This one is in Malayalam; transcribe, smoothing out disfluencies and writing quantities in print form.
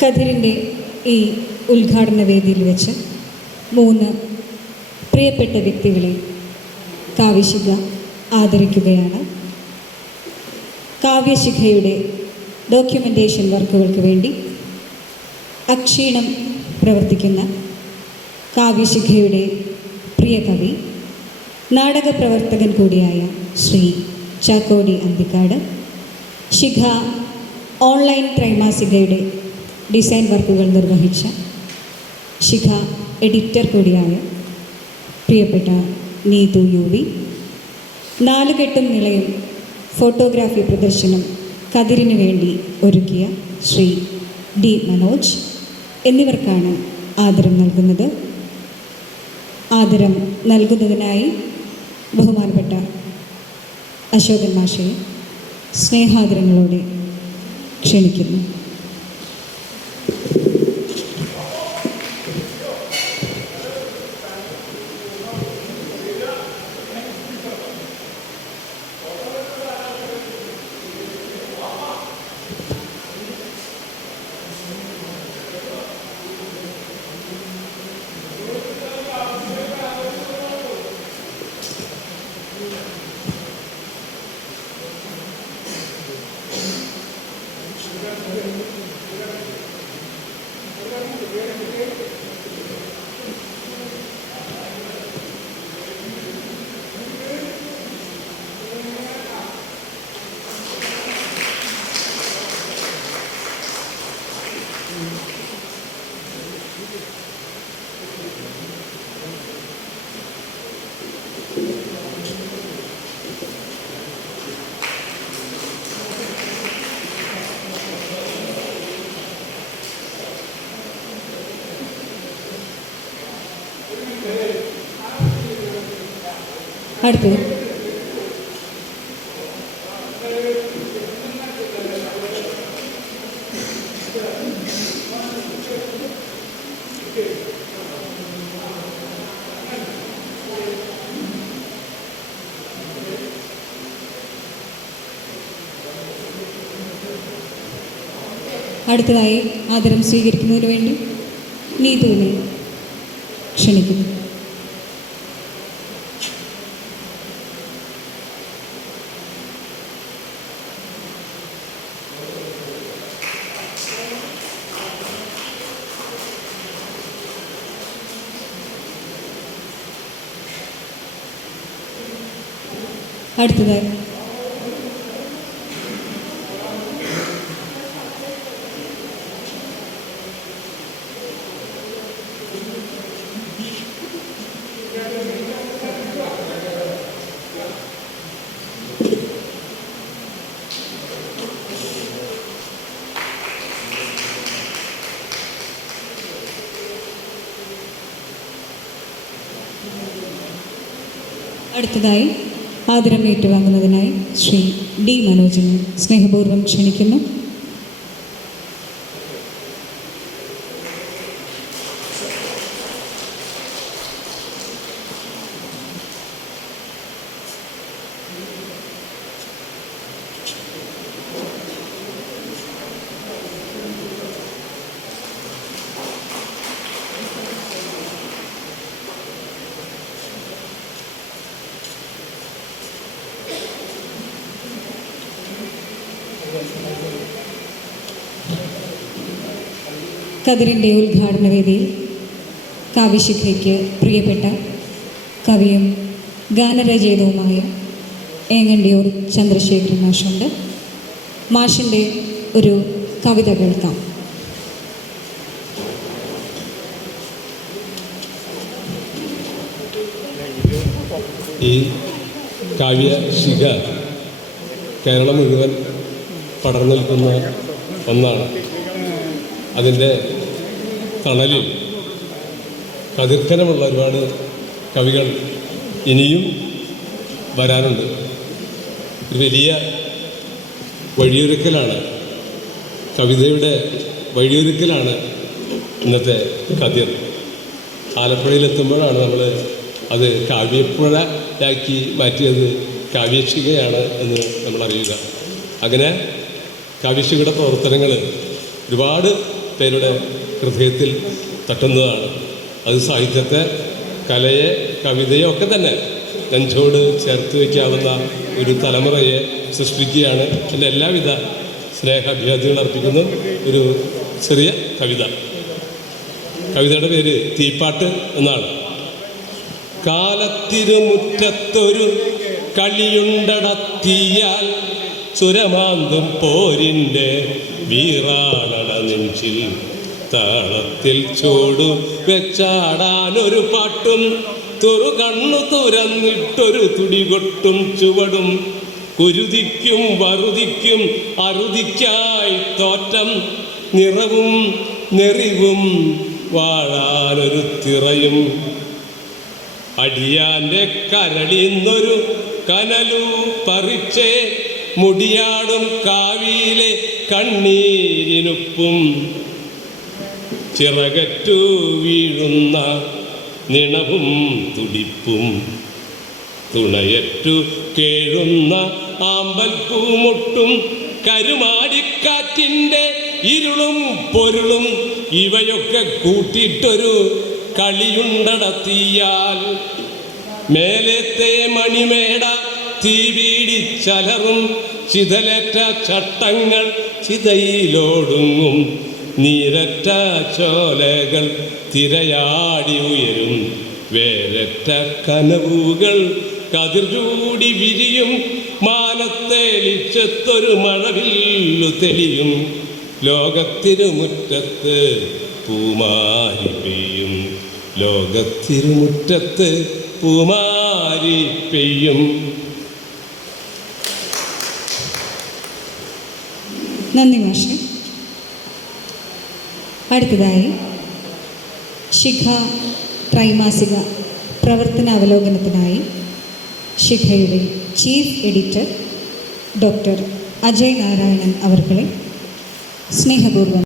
കതിരിൻ്റെ ഈ ഉദ്ഘാടന വേദിയിൽ വെച്ച് 3 പ്രിയപ്പെട്ട വ്യക്തികളെ കാവ്യശിഖ ആദരിക്കുകയാണ്. കാവ്യശിഖയുടെ ഡോക്യുമെൻറ്റേഷൻ വർക്കുകൾക്ക് വേണ്ടി അക്ഷീണം പ്രവർത്തിക്കുന്ന കാവ്യശിഖയുടെ പ്രിയ കവി, നാടക പ്രവർത്തകൻ കൂടിയായ ശ്രീ ചാക്കോടി അന്തിക്കാട്, ശിഖ ഓൺലൈൻ ത്രൈമാസികയുടെ ഡിസൈൻ വർക്കുകൾ നിർവഹിച്ച ശിഖ എഡിറ്റർ കൂടിയായ പ്രിയപ്പെട്ട നീതു UV, 4 കെട്ടും നിളയും ഫോട്ടോഗ്രാഫി പ്രദർശനം കതിരിന് വേണ്ടി ഒരുക്കിയ ശ്രീ D മനോജ് എന്നിവർക്കാണ് ആദരം നൽകുന്നത്. ആദരം നൽകുന്നതിനായി ബഹുമാനപ്പെട്ട അശോകൻ മാഷയെ സ്നേഹാദരങ്ങളോടെ ക്ഷണിക്കുന്നു. അടുത്തത് അടുത്തതായി ആദരം സ്വീകരിക്കുന്നതിന് വേണ്ടി നീതുവിനെ ക്ഷണിക്കുന്നു. അടുത്തതായി അടുത്തതായി ആദരം ഏറ്റുവാങ്ങുന്നതിനായി ശ്രീ D മനോജിനെ സ്നേഹപൂർവ്വം ക്ഷണിക്കുന്നു. കതിരിൻ്റെ ഉദ്ഘാടന വേദിയിൽ കാവ്യശിഖയ്ക്ക് പ്രിയപ്പെട്ട കവിയും ഗാനരചയിതാവുമായ ഏങ്ങണ്ടിയൂർ ചന്ദ്രശേഖരൻ മാഷുണ്ട്. മാഷിൻ്റെ ഒരു കവിത കേൾക്കാം. ഈ കാവ്യശിഖ കേരളം മുഴുവൻ പടർന്നു നിൽക്കുന്ന ഒന്നാണ്. അതിൻ്റെ തണലിൽ കതിർക്കനമുള്ള ഒരുപാട് കവികൾ ഇനിയും വരാനുണ്ട്. ഒരു വലിയ വഴിയൊരുക്കലാണ്, കവിതയുടെ വഴിയൊരുക്കലാണ് ഇന്നത്തെ കതിർ. ആലപ്പുഴയിലെത്തുമ്പോഴാണ് നമ്മൾ അത് കാവ്യപ്പുഴയാക്കി മാറ്റിയത് കാവ്യശിഖയാണ് എന്ന് നമ്മളറിയുക. അങ്ങനെ കാവ്യശിഖയുടെ പ്രവർത്തനങ്ങൾ ഒരുപാട് പേരുടെ ഹൃദയത്തിൽ തട്ടുന്നതാണ്. അത് സാഹിത്യത്തെ, കലയെ, കവിതയെ ഒക്കെ തന്നെ നെഞ്ചോട് ചേർത്ത് വയ്ക്കാവുന്ന ഒരു തലമുറയെ സൃഷ്ടിക്കുകയാണ്. എൻ്റെ എല്ലാവിധ സ്നേഹാഭ്യർത്ഥികൾ അർപ്പിക്കുന്ന ഒരു ചെറിയ കവിത. കവിതയുടെ പേര് തീപ്പാട്ട് എന്നാണ്. കാലത്തിരുമുറ്റത്തൊരു കളിയുണ്ടടത്തിയാൽ ചുരമാന്തും പോരിൻ്റെ വീറാണട നെഞ്ചിൽ താളത്തിൽ ചോടു വെച്ചാടാനൊരു പാട്ടും തുറു തുരന്നിട്ടൊരു തുടികൊട്ടും ചുവടും കുരുതിക്കും വറുതിക്കും അറുതിക്കായി തോറ്റം നിറവും നെറിവും വാഴാനൊരു തിറയും അടിയാൻ്റെ കരളിന്നൊരു കനലു പറിച്ചേ മുടിയാടും കാവിയിലെ കണ്ണീരിനുപ്പും ചിറകറ്റു വീഴുന്ന നിണവും തുടിപ്പും തുണയറ്റു കേഴുന്ന ആമ്പൽപ്പൂമൊട്ടും കരുമാടിക്കാറ്റിൻ്റെ ഇരുളും പൊരുളും ഇവയൊക്കെ കൂട്ടിയിട്ടൊരു കളിയുണ്ടടത്തിയാൽ മേലത്തെ മണിമേട തീവീടിച്ചലറും ചിതലേറ്റ ചട്ടങ്ങൾ ചിതയിലോടുങ്ങും നീരറ്റ ചോലകൾ തിരയാടി ഉയരും വേരറ്റ കനവുകൾ കതിർചൂടി വിരിയും മാനത്തേലിച്ചത്തൊരു മഴവില്ലു തെളിയും ലോകത്തിരുമുറ്റത്ത് പൂമാരി പെയ്യും ലോകത്തിരുമുറ്റത്ത് പൂമാരി പെയ്യും. നന്ദി മാഷെ. അടുത്തതായി ശിഖ ത്രൈമാസിക പ്രവർത്തന അവലോകനത്തിനായി ശിഖയുടെ chief editor doctor Ajay Narayanan അവർകളെ സ്നേഹപൂർവ്വം